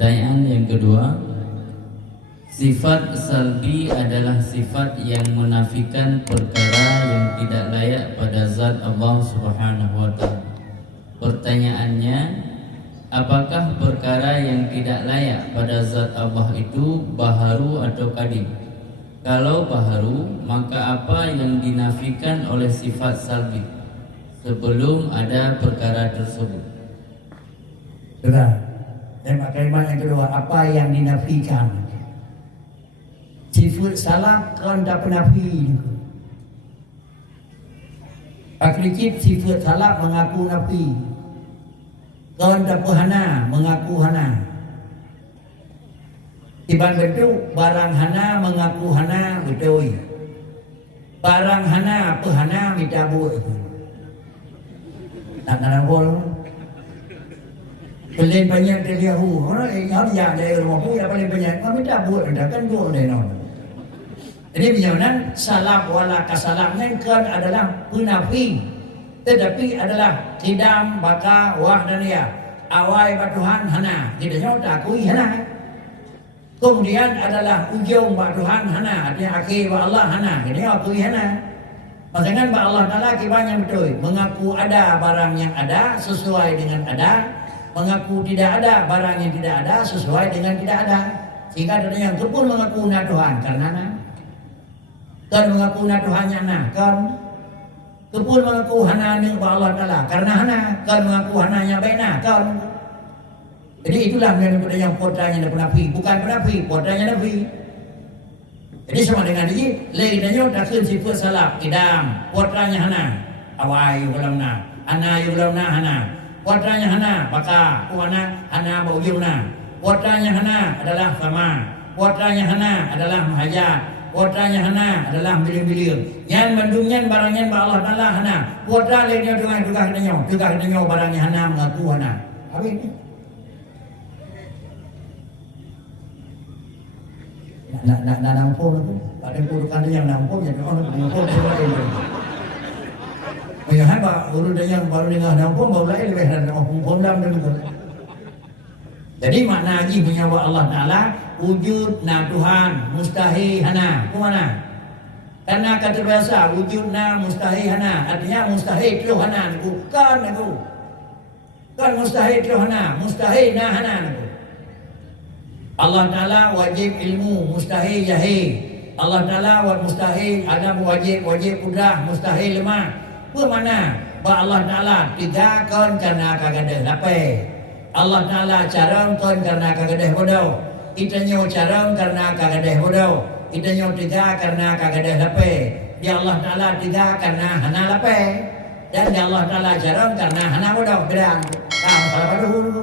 Pertanyaan yang kedua, sifat salbi adalah sifat yang menafikan perkara yang tidak layak pada zat Allah Subhanahu wa taala. Pertanyaannya, apakah perkara yang tidak layak pada zat Allah itu baharu atau qadim? Kalau baharu, maka apa yang dinafikan oleh sifat salbi sebelum ada perkara tersebut? Sudah. Dan kalimat yang kedua, apa yang dinafikan? Sifat salah kan tak penafi. Akhirnya sifat salah mengaku nafi. Kan tak hana mengaku hana. Iban bentuk barang hana mengaku hana betul. Barang hana pehana minta buat. Tak nak boleh. Paling banyak dari Yahoo. Orang yang dari rumah pun yang paling banyak. Kami tak buat anda kan dua orang non. Jadi bagaimana salam wala kasalam kan adalah penafi, tetapi adalah kidam baka wah dan ya awai batuhan hana tidak nyata kui hana. Kemudian adalah ujung batuhan hana artinya akhir wa Allah hana ini kui hana. Maksudnya ba Allah Taala kibanya betul mengaku ada barang yang ada sesuai dengan ada. Mengaku tidak ada barang yang tidak ada sesuai dengan tidak ada, sehingga ada yang kepun mengaku na Tuhan karena na kan mengaku na Tuhannya na kan kepun mengaku hana ni Allah Taala karena hana kan mengaku hananya bena kan. Jadi itulah yang potanya penafi, bukan penafi potanya nafi. Jadi sama dengan ini lainnya tak sifat salah idam potanya hana awai ulamna ana ulamna hana. Watranya hana maka hana baujuna. Watranya hana adalah sama. Watranya hana adalah mahajat. Watranya hana adalah bilir-bilir. Yang mendungnya barangnya Allah Taala hana. Watra lainnya dengan juga katanya barangnya hana mengaku hana. Habis ni. Nak nampung tu. Ada kurukan yang nampung jadi orang nampung semua itu. Yang hebat, guru dan yang baru dengar nampung baru lain lebih dan nampung dalam dan betul. Jadi makna haji menyawa Allah Taala wujud na Tuhan mustahil hana. Ke mana? Karena kata bahasa wujud na mustahil hana artinya mustahil tu hana bukan aku. Kan mustahil tu hana, mustahil na hana aku. Allah Taala wajib ilmu, mustahil jahil. Allah Taala mustahil adam wajib kudrah, mustahil lemah. Bermana ba Allah Taala tiga kon karena kagadah lapai. Allah Taala carang kon karena kagadah bodoh. Itanyo carang karena kagadah bodoh. Itanyo tiga karena kagadah lapai. Di Allah Taala tiga karena hana lapai. Dan di Allah Taala carang karena hana bodoh. Beda. Tahu kalau dulu.